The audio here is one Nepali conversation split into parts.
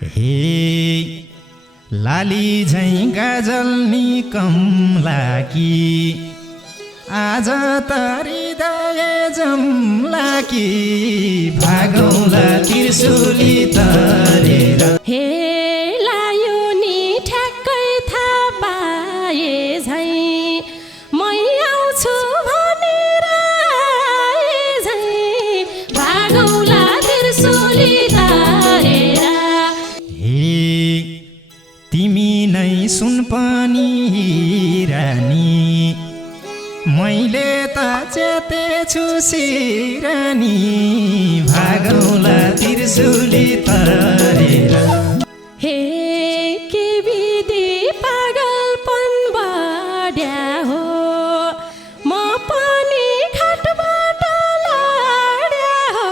हे लाली झैं गाजल नि कमलाकी आज त हृदय जमलाकी भागौला त्रिशुली तरेर हे लायो नि ठ्याक्कै थाहा पाए झैं मै आउँछु भनेर आए झैं भागौला त्रिशुली तरेर हे तिमी नै सुनपानी रानी मैले त चेतेछु सिरानी भागौला त्रिशुली तरेर हे के विधि पागलपन बढ्या हो म पनि खाटबाट लड्या हो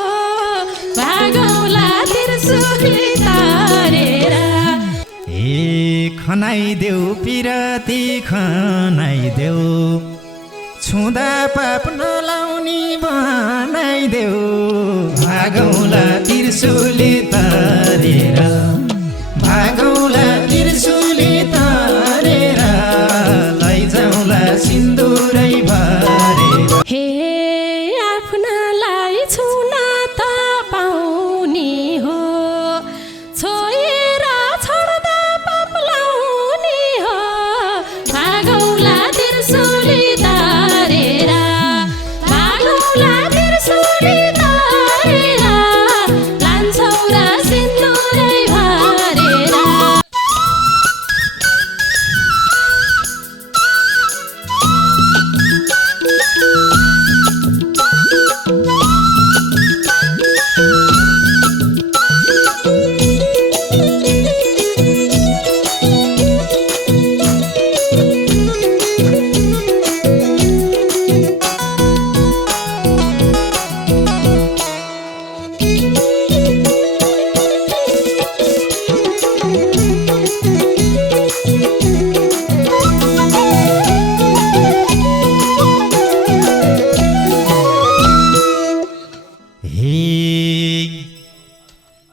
भागौला त्रिशुली तरेर हे खनाइदेऊ पिराती खनाइदेऊ छुँदा पाप नलाउनी बनाइदेऊ भागौला त्रिशुली तरेर भागौला त्रिशुली तरेर लैजाउँला सिन्दुरै भरेर हे आफ्नालाई छुन त पाउने हो छोएर छोड्दा पाप लाउने हो भागौला त्रिशुली तरेर भागौला त्रिशुली तरेर लान्छौ र सिन्दुरै भरेर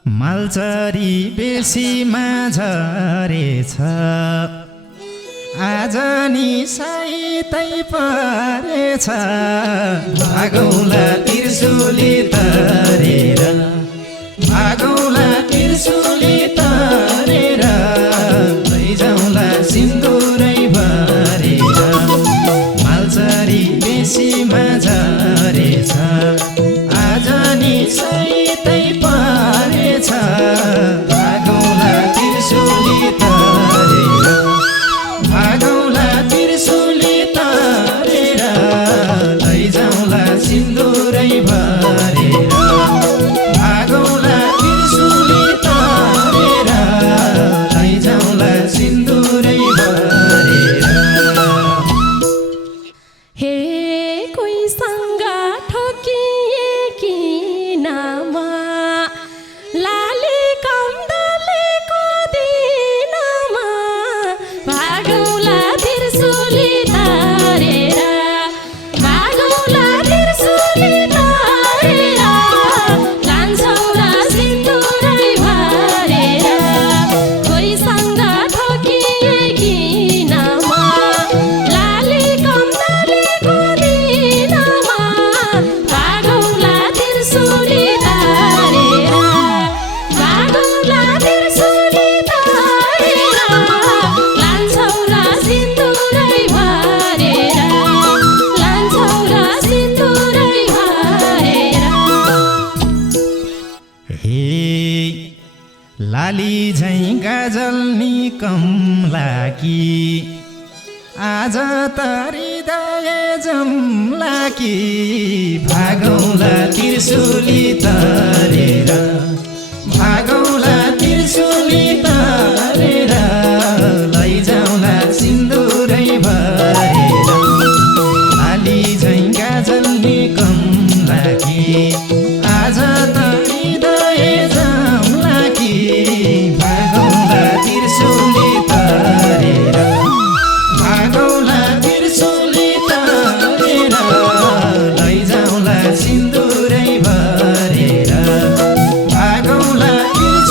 मालचरी बेसीमा झरेछ आज नि साइतै परेछ भागौला त्रिशुली तरेर भागौला त्रिशुली तरेर लैजाउँला सिन्दुरै भरेर मालचरी बेसीमा झरेछ आज नि साइतै परेछ भागौला त्रिशुली तरेर भागौला त्रिशुली तरेर लैजाउँला सिन्दुरै भरेर भागौला त्रिशुली तरेर लैजाउँला सिन्दुरै भरेर हे कोहीसँग ठोकिए किनमा लाली कमदलेको दिनमा भागौला त्रिशुली तरेर भागौला त्रिशुली तरेर लान्छौ र सिन्दुरै भरेर कोहीसँग ठोकिए किनमा लाली कमदलेको दिनमा भागौला त्रिशुली तरेर भागौला त्रिशुली तरेर लान्छौ र सिन्दुरै भरेर लान्छौ र सिन्दुरै भरेर हे लाली झैं गाजल नि कमलाकी आज त हृदय जमलाकी भागौला त्रिशुली तरेर भागौला त्रिशुली तरेर लैजाउँला सिन्दुरै भरेर लाली झैं गाजल नि कमलाकी आज त हृदय जमलाकी भागौला त्रिशुली तरेर भागौला त्रिशुली तरेर लैजाउँला सिन्दुरै भरेर भागौला त्रिशुली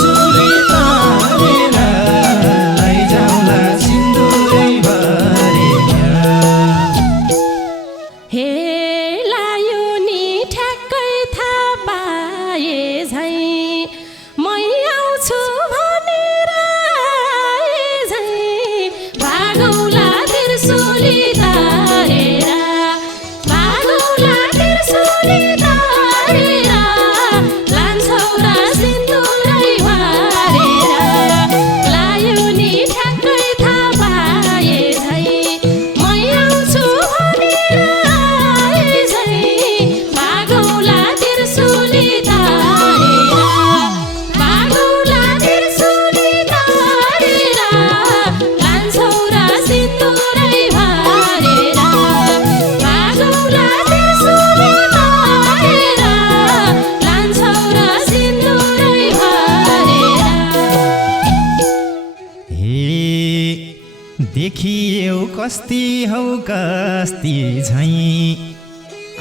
देखियो कस्ती हौ कस्ती झैँ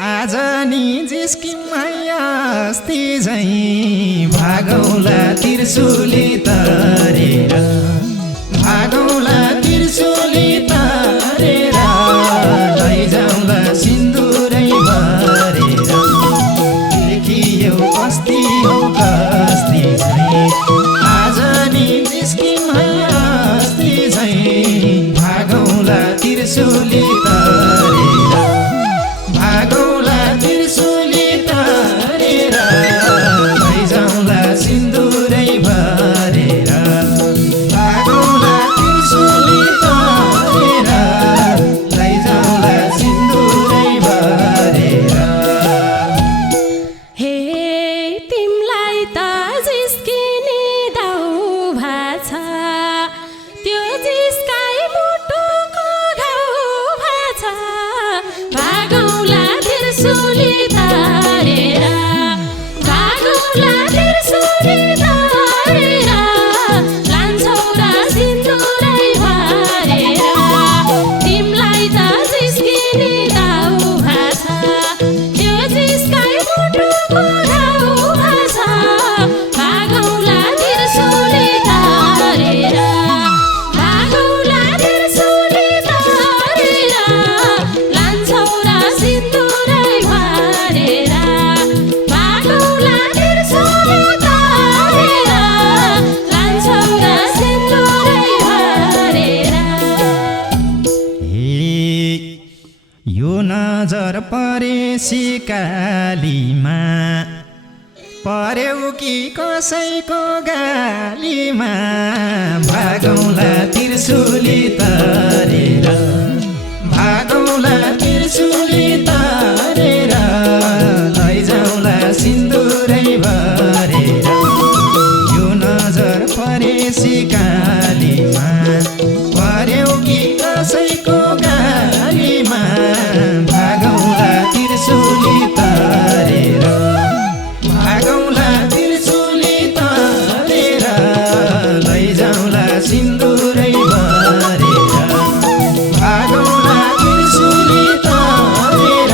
आज नि जिस्किमाई अस्ति झैँ भागौला त्रिशुली तरेर भागौला त्रिशुली तरेर लैजाउँला सिन्दुरै भरेर देखियो कस्ती हौ कस्ती झैँ आज नि जिस्किमाई अस्ति झैँ भागौला त्रिशुली तरेर भागौला त्रिशुली तरेर लैजाउँला सिन्दुरै भरेर भागौला त्रिशुली तरेर लैजाउँला सिन्दुरै भरेर हे तिमलाई त जिस्किने दाउ भाछ त्यो जिस्काई मुटुको घाउ भाछ भागौला त्रिशुली तरेर भागौला त्रिशुली तरेर लान्छौ र सिन्दुरै भरेर तिमलाई त जिस्किने दाउ भाछ त्यो जिस्काई मुटुको घाउ भाछ भागौला त्रिशुली तरेर भागौला त्रिशुली तरेर लान्छौ र सिन्दुरै भरेर भागौला त्रिशुली तरेर लान्छौ र सिन्दुरै भरेर हे यो नजर परेसी कालीमा पर्यौ कि कसैको गालीमा भागौला त्रिशुली तरेर भागौला त्रिशुली तरेर लैजाउँला सिन्दुरै भरेर यो नजर परेसी कालीमा पर्यौ कि कसैको गालीमा भागौला त्रिशुली तरेर भागौला त्रिशुली तरेर लैजाउँला सिन्दुरै भरेर भागौला त्रिशुली तरेर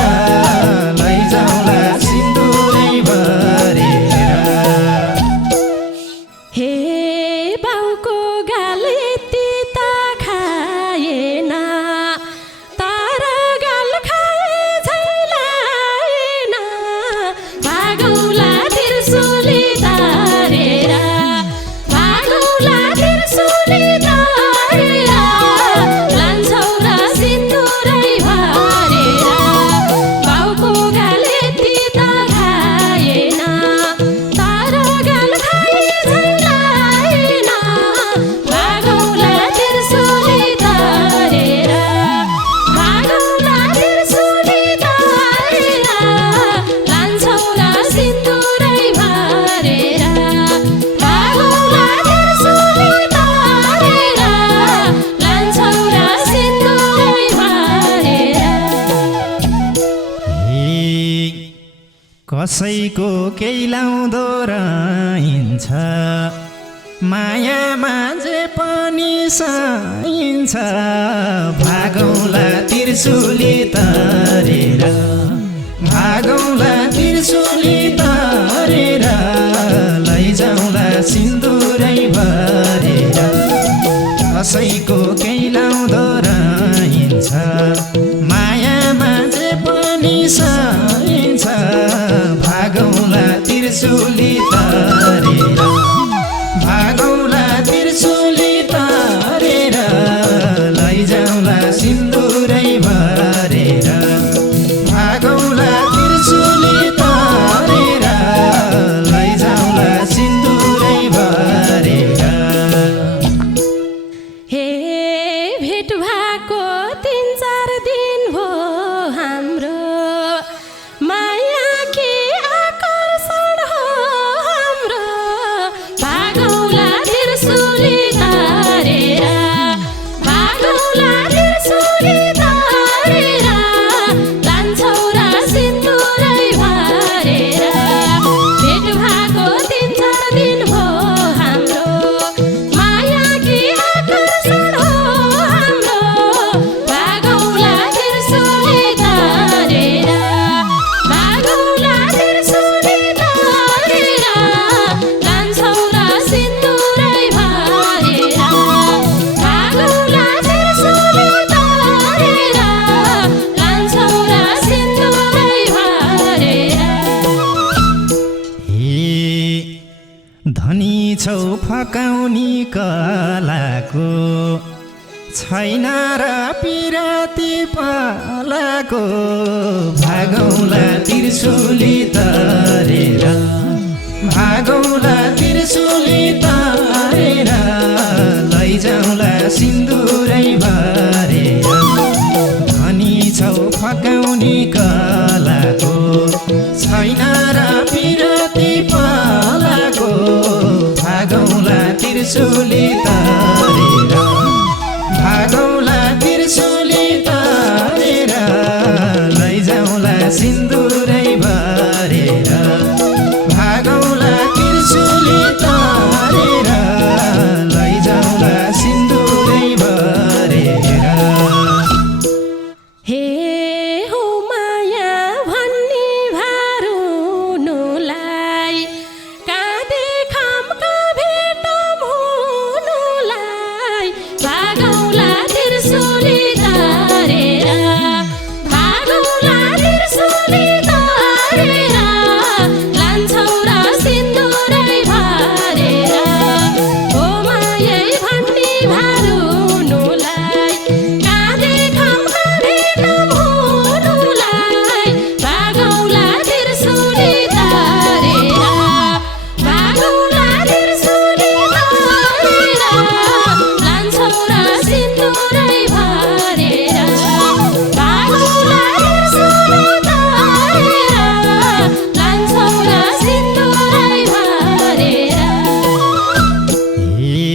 लैजाउँला सिन्दुरै भरेर हे बाउको गाल यति त खाएन तर गाल खाए झैलाएन भागौला त्रिशुली तरेर भागौला त्रिशुली तरेर लान्छौ र सिन्दुरै भरेर बाउको गाल यति त खाएन तर गाल खाए झैलाएन भागौला त्रिशुली तरेर भागौला त्रिशुली तरेर लान्छौ र सिन्दुरै भरेर भागौला त्रिशुली तरेर लान्छौ र सिन्दुरै भरेर हे कसैको केही लाउँदो रहन्छ मायामा जे पनि सहिन्छ भागौला त्रिशुली तरेर भागौला त्रिशुली तरेर लैजाउँला सिन्दुरै भरेर कसैको केही लाउँदो रहन्छ मायामा जे पनि सहिन्छ भागौला त्रिशुली तरेर भागौला त्रिशुली तरेर लैजाउँला सिन्दुरै भरेर भागौला त्रिशुली तरेर लैजाउँला सिन्दुरै भरेर हे फकाउने कलाको छैन र पिराती पालाको भागौँला त्रिशुली तरेर भागौँला त्रिशुली तरेर लैजाउँला सिन्दुरै भरेर धनी छौ फकाउने कलाको छैन र पिराती पालाको भागौँला त्रिशुली तरेर भागौँला त्रिशुली तरेर लैजाउँला सिन्दुरै भरेर भागौँला त्रिशुली तरेर लैजाउँला सिन्दुरै भरेर हे हो माया भन्ने भारुनुलाई काँधे खामका भेटौँ हुनुलाई भागौँला त्रिशुली तरेर भागौँला त्रिशुली तरेर लान्छौँ र सिन्दुरै भरेर हो मायै भन्ने भारुनुलाई काँधे खामका भेटौँ हुनुलाई भागौँला त्रिशुली तरेर भागौँला त्रिशुली तरेर लान्छौँ र सिन्दुरै भरेर भागौँला त्रिशुली तरेर लान्छौँ र सिन्दुरै भरेर ए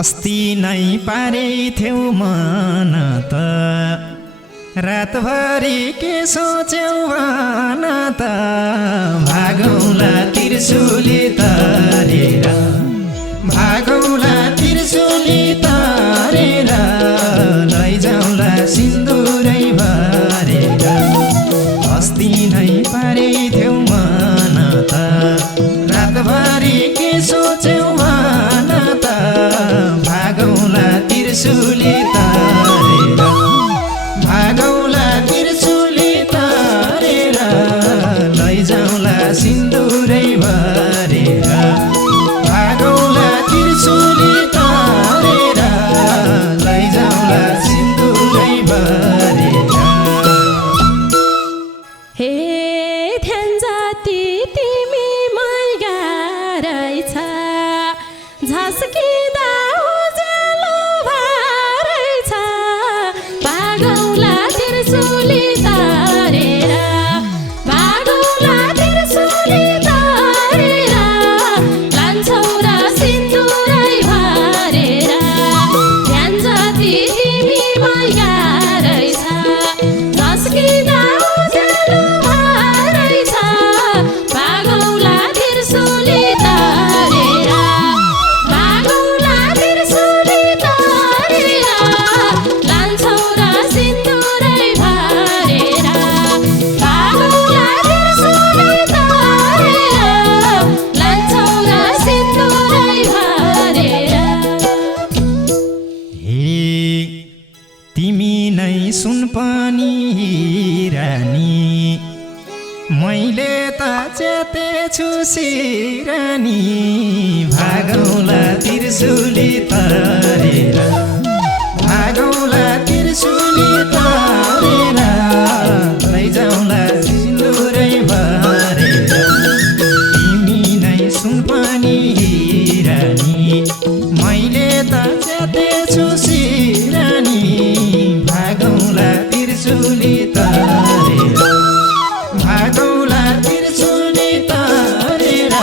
अस्ति नै पारै थियौ मन त रातभरि के सोच्यौ भन त भागौँला त्रिशुली तरेर भागौँला त्रिशुली तरेर लैजाउँला सिन्दुरै भरेर अस्ति नै पारै थियौ मन त रातभरि के सोच्यौ भन त भागौँला त्रिशुली तरेर भागौँला त्रिशुली तरेर लैजाउँला सिन्दुरै भरेर भागौँला त्रिशुली तरेर लैजाउँला सिन्दुरै भरेर हे ध्यान जाति तिमी मैगा रहेछ झस्किँदा उज्यालो भएछ भागौँला त्रिशुली तरेर भागौँला त्रिशुली तरेर लान्छौँ र सिन्दुरै भरेर ध्यान जाति तिमी मैगा रहेछ झस्किँदा उज्यालो भएछ भागौँला त्रिशुली तरेर भागौँला त्रिशुली तरेर लान्छौँ र सिन्दुरै भरेर भागौँला त्रिशुली तरेर लान्छौँ र सिन्दुरै भरेर हे तिमी नै सुनपानी रानी मैले त च्यातेछु सिरानी भागौँला त्रिशुली तरेर भागौँला त्रिशुली तरेर लैजाउँला सिन्दुरै भरेर तिमी नै सुनपानी रानी मैले त च्यातेछु सिरानी भागौँला त्रिशुली तरेर भागौँला त्रिशुली तरेर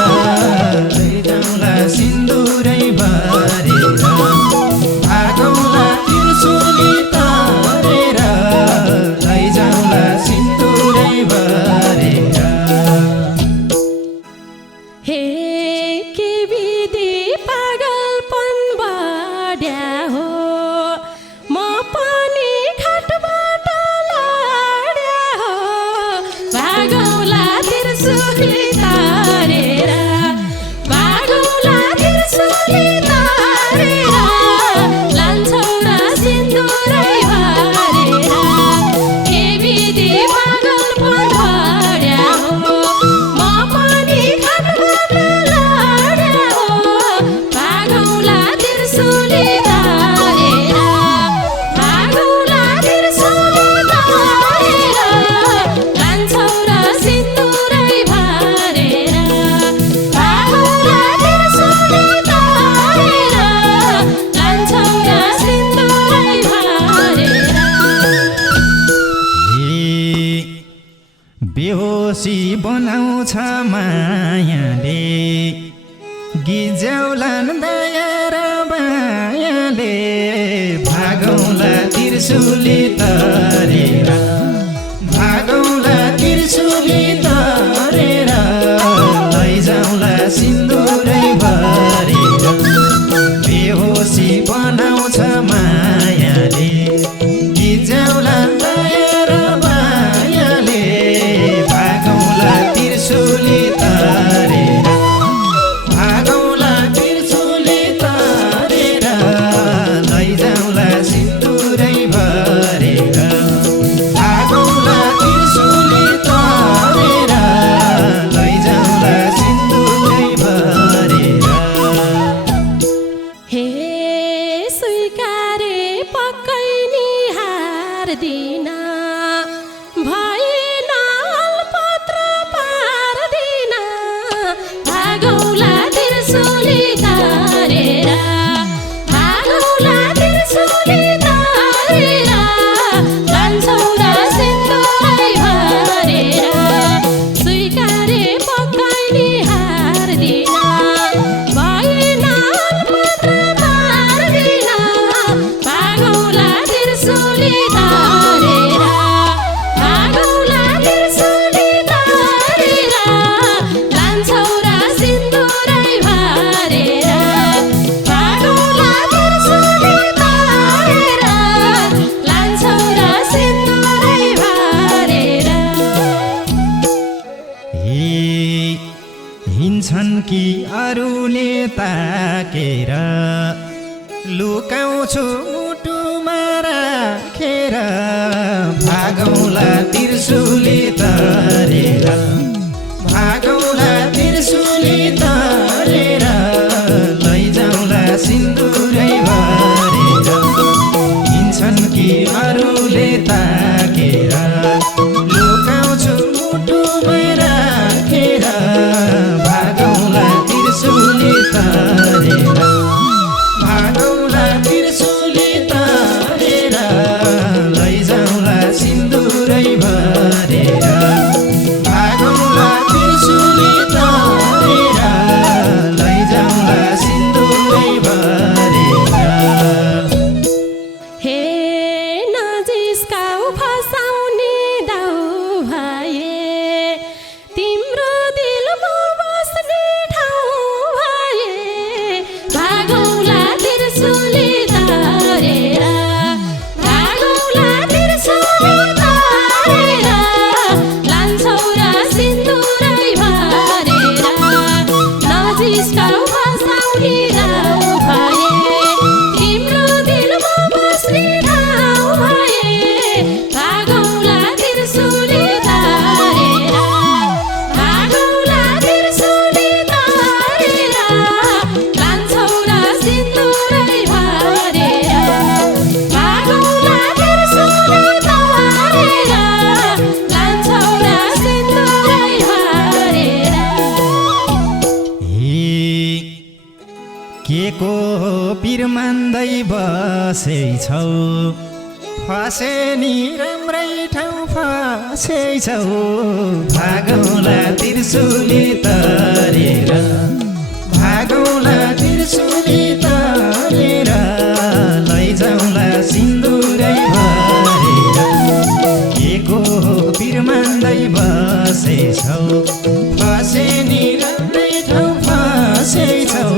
लैजाउँला सिन्दुरै भरेर भागौँला त्रिशुली तरेर लैजाउँला सिन्दुरै भरेर हे के विधि पागल बेहोसी बनाउँछ मायाले गिज्याउलान् दया र मायाले भागौँला त्रिशुली तरेर भागौँला त्रिशुली तरेर लैजाउँला सिन्दुरै भरेर बेहोसी बनाउँछ मायाले गिज्याउलान् दया र मायाले भागौँला त्रिशुली तरेर भागौँला त्रिशुली तरेर लैजाउँला सिन्दुरै भरेर भागौँला त्रिशुली तरेर लैजाउँला सिन्दुरै भरेर हे स्वीकारे पक्कै नि हार्दिन भएन अलपत्र पार्दिन भागौँला त्रिशुली तरेर भागौँला त्रिशुली तरेर लान्छौँ र सिन्दुरै भरेर स्वीकारे पक्कै नि हार्दिन भएन अलपत्र पार्दिन भागौँला त्रिशुली तरेर भागौँला त्रिशुली तरेर लान्छौँ र सिन्दुरै भरेर भागौँला त्रिशुली तरेर लान्छौँ र सिन्दुरै भरेर हिँड्छन् कि अरूले ताकेर लुकाउँछु मुटुमा राखेर भागौँला त्रिशुली तरेर भागौँला त्रिशुली तरेर लैजाउँला सिन्दुरै भरेर हिँड्छन् कि अरूले ताकेर लुकाउँछु मुटुमा राखेर भागौँला त्रिशुली तरेर भागौँला त्रिशुली तरेर लैजाउँला सिन्दुरै भरेर भागौँला त्रिशुली तरेर लैजाउँला सिन्दुरै भरेर हे नजिस्काऊ फसाउने दाउ भए तिम्रो दिलमा बस्ने ठाउँ भए भागौँला त्रिशुली तरेर भागौँला त्रिशुली तरेर लान्छौँ र सिन्दुरै भरेर नजिस्काऊ फसाउने दाउ भए तिम्रो दिलमा बस्ने ठाउँ भए भागौँला त्रिशुली तरेर भागौँला त्रिशुली तरेर लान्छौँ र सिन्दुरै भरेर भागौँला त्रिशुली तरेर लान्छौँ र सिन्दुरै भरेर के को पिर मान्दै बसेछौ फसे नि राम्रै ठाउँ फसेछौ भागौँला त्रिशुली तरेर भागौँला त्रिशुली तरेर लैजाउँला सिन्दुरै भरेर के को पिर मान्दै बसेछौ फसे नि राम्रै ठाउँ फसेछौ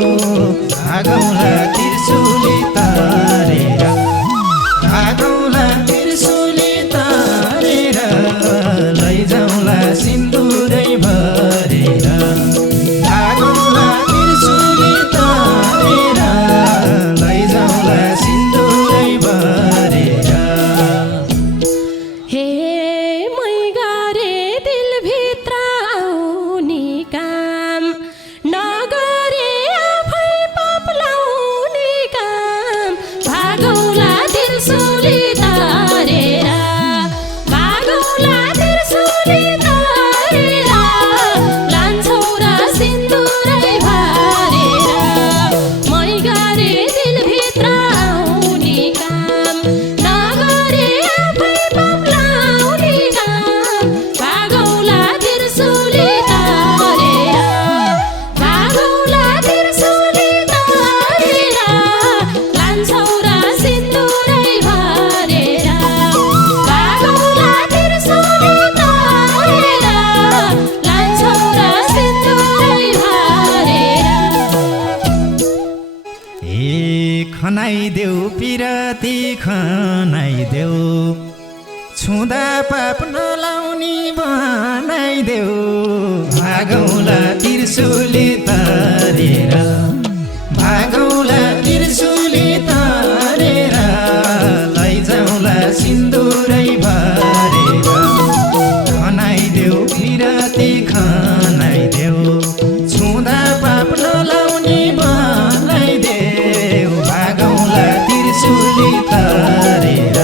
भागौँला त्रिशुली तरेर भागौँला त्रिशुली तरेर लैजाउँला सिन्दुरै भरेर भागौँला खनाइदेऊ पिरती खनाइदेऊ छुँदा पाप नलाउने बनाइदेऊ भागौँला त्रिशुली तारेर भागौँला त्रिशुली तारेर लैजाउँला सिन्दुरै भरेर खनाइदेऊ पिरती खनाइदेऊ छुँदा पाप नलाउने बनाइदेऊ भागौँला त्रिशुली तारेर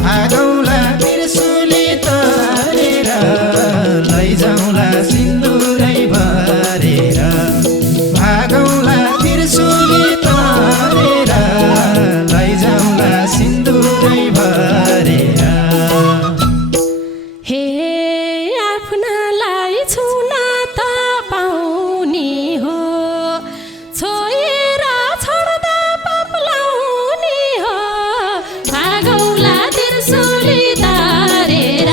भागौँला त्रिशुली तारेर लैजाउँला सिन्दुरै भरेर भागौँला त्रिशुली तारेर लैजाउँला सिन्दुरै भरेर हे आफ्नालाई छुन त पाउने हो छोएर छोड्दा पाप लाउने हो भागौँला त्रिशुली तारेर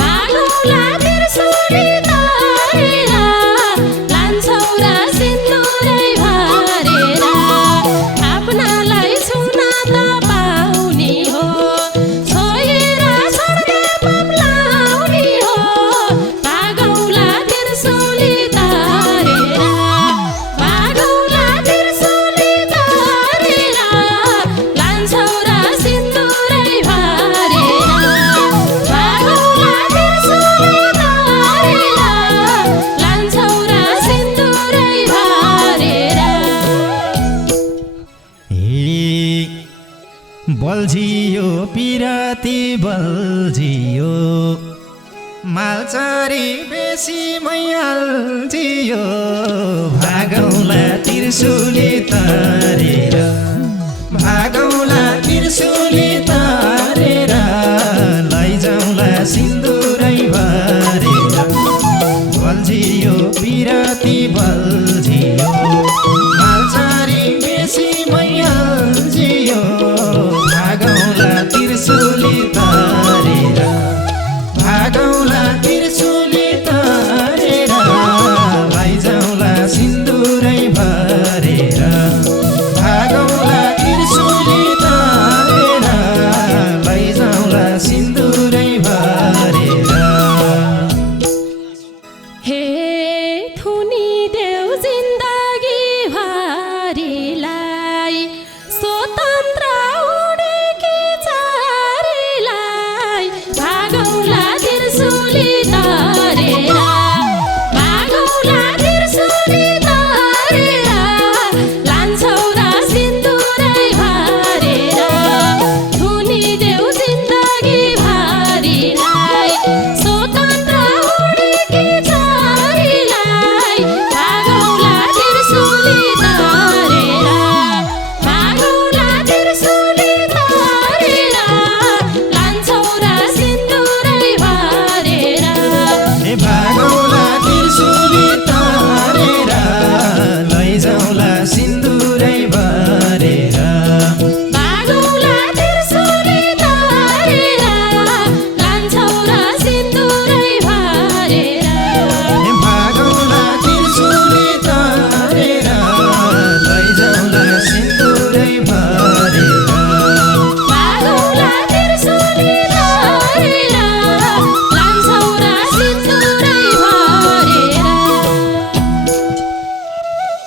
भागौँला त्रिशुली तारेर लान्छौ र सिन्दुरै भरेर आफ्नालाई छुन त पाउने हो छोएर छोड्दा पाप लाउने हो भागौँला त्रिशुली तारेर भागौँला त्रिशुली तारेर लान्छौ र सिन्दुरै भरेर भागौँला त्रिशुली तारेर लान्छौ र सिन्दुरै भरेर बल्झियो पिरती बल्झियो मालचरी बेसी मैहाल्झियो भागौँला त्रिशुली